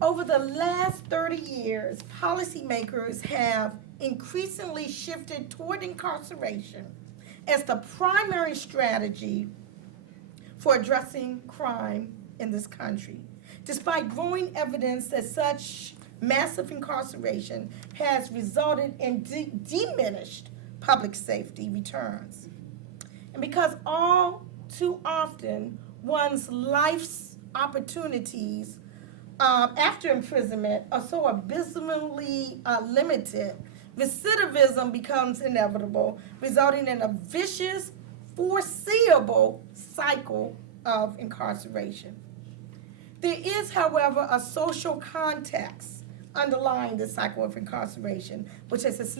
Over the last 30 years, policymakers have increasingly shifted toward incarceration as the primary strategy for addressing crime in this country, despite growing evidence that such massive incarceration has resulted in diminished public safety returns. And because all too often one's life's opportunities after imprisonment are so abysmally limited, recidivism becomes inevitable, resulting in a vicious, foreseeable cycle of incarceration. There is, however, a social context underlying the cycle of incarceration, which has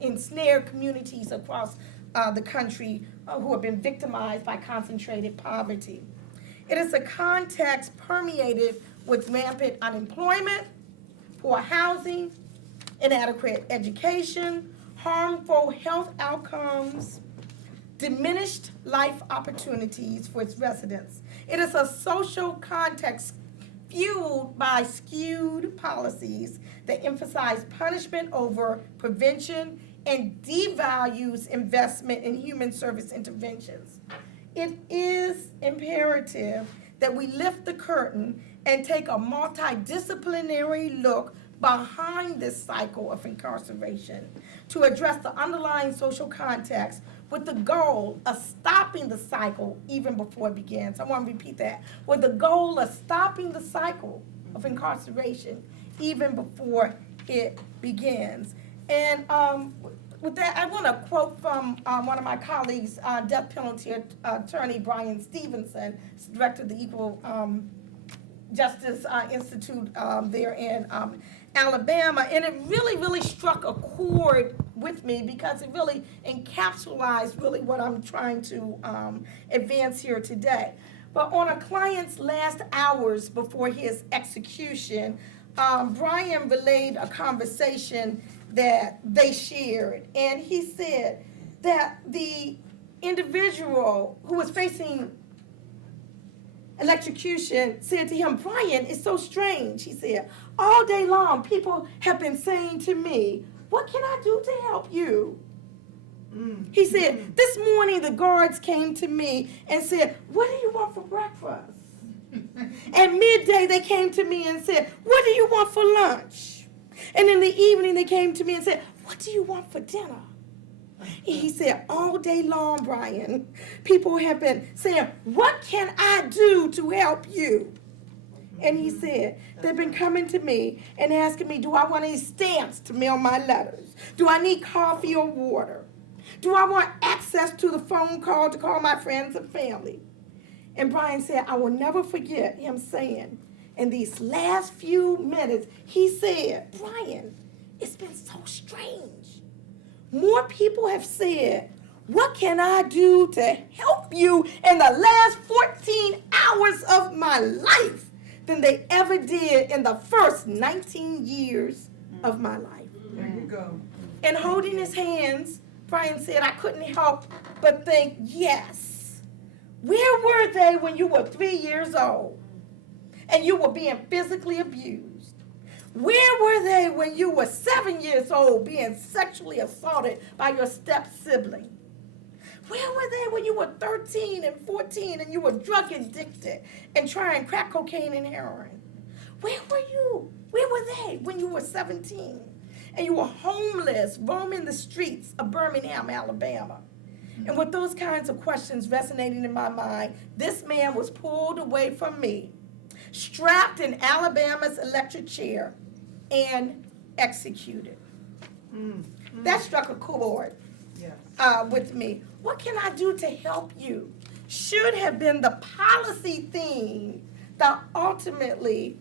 ensnared communities across the country who have been victimized by concentrated poverty. It is a context permeated with rampant unemployment, poor housing, inadequate education, harmful health outcomes, diminished life opportunities for its residents. It is a social context fueled by skewed policies that emphasize punishment over prevention and devalues investment in human service interventions. It is imperative that we lift the curtain and take a multidisciplinary look behind this cycle of incarceration to address the underlying social context with the goal of stopping the cycle even before it begins. I want to repeat that. With the goal of stopping the cycle of incarceration even before it begins. And with that, I want to quote from one of my colleagues, death penalty attorney Brian Stevenson, director of the Equal Justice Institute there in Alabama, and it really struck a chord with me because it really encapsulates really what I'm trying to advance here today. But on a client's last hours before his execution, Brian relayed a conversation that they shared, and he said that the individual who was facing electrocution said to him, "Brian, it's so strange." He said, "All day long people have been saying to me, 'What can I do to help you?'" He said, "This morning the guards came to me and said, 'What do you want for breakfast?' At midday they came to me and said, 'What do you want for lunch?' And in the evening they came to me and said, 'What do you want for dinner?'" He said, "All day long, Brian, people have been saying, 'What can I do to help you?'" And he said, "They've been coming to me and asking me, do I want any stamps to mail my letters? Do I need coffee or water? Do I want access to the phone call to call my friends and family?" And Brian said, "I will never forget him saying, in these last few minutes, he said, 'Brian, it's been so strange. More people have said, what can I do to help you in the last 14 hours of my life than they ever did in the first 19 years of my life.'" There you go. And holding his hands, Brian said, "I couldn't help but think, yes, where were they when you were 3 years old and you were being physically abused? Where were they when you were 7 years old being sexually assaulted by your step-sibling? Where were they when you were 13 and 14 and you were drug addicted and trying crack cocaine and heroin? Where were you? Where were they when you were 17 and you were homeless, roaming the streets of Birmingham, Alabama?" And with those kinds of questions resonating in my mind, this man was pulled away from me, strapped in Alabama's electric chair, and executed. That struck a chord with me. What can I do to help you? Should have been the policy theme that ultimately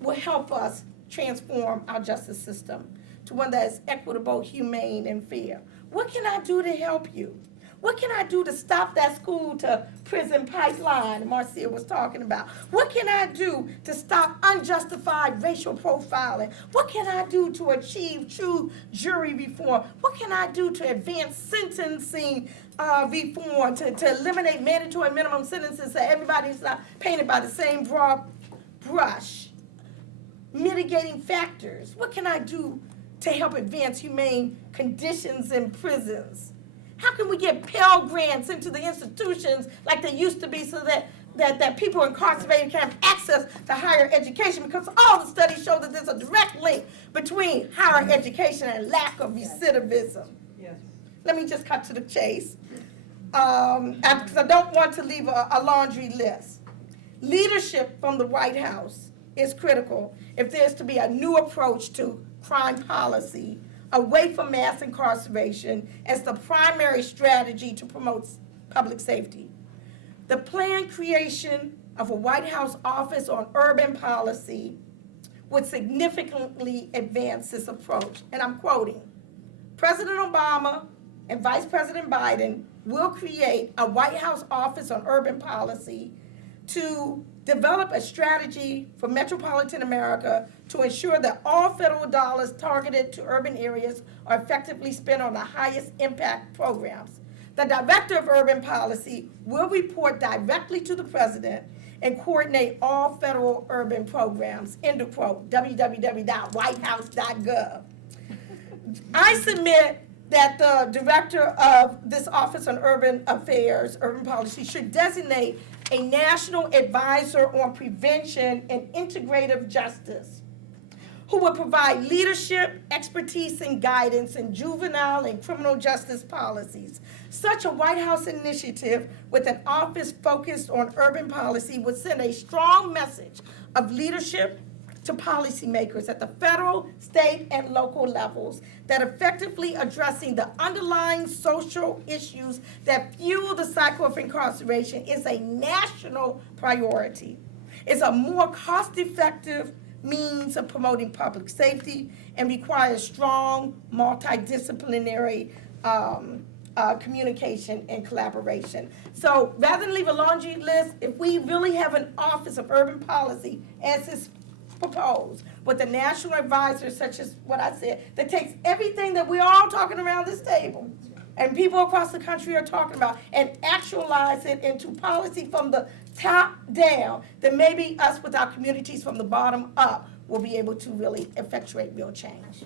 will help us transform our justice system to one that is equitable, humane, and fair. What can I do to help you? What can I do to stop that school to prison pipeline Marcia was talking about? What can I do to stop unjustified racial profiling? What can I do to achieve true jury reform? What can I do to advance sentencing reform, to eliminate mandatory minimum sentences so everybody's not painted by the same broad brush? mitigating factors. What can I do to help advance humane conditions in prisons? How can we get Pell Grants into the institutions like they used to be so that people incarcerated can have access to higher education? Because all the studies show that there's a direct link between higher education and lack of recidivism. Yes. Let me just cut to the chase, because I don't want to leave a laundry list. Leadership from the White House is critical if there's to be a new approach to crime policy away from mass incarceration as the primary strategy to promote public safety. The planned creation of a White House Office on Urban Policy would significantly advance this approach. And I'm quoting, President Obama and Vice President Biden will create a White House Office on Urban Policy to develop a strategy for metropolitan America to ensure that all federal dollars targeted to urban areas are effectively spent on the highest impact programs. The Director of Urban Policy will report directly to the President and coordinate all federal urban programs, end of quote, www.whitehouse.gov. I submit that the Director of this Office on Urban Affairs, Urban Policy, should designate a national advisor on prevention and integrative justice who will provide leadership, expertise, and guidance in juvenile and criminal justice policies. Such a White House initiative with an office focused on urban policy would send a strong message of leadership to policymakers at the federal, state, and local levels that effectively addressing the underlying social issues that fuel the cycle of incarceration is a national priority. It's a more cost-effective means of promoting public safety and requires strong multidisciplinary communication and collaboration. So rather than leave a laundry list, if we really have an Office of Urban Policy as is proposed with a national advisor such as what I said, that takes everything that we're all talking around this table and people across the country are talking about and actualize it into policy from the top down, then maybe us with our communities from the bottom up will be able to really effectuate real change.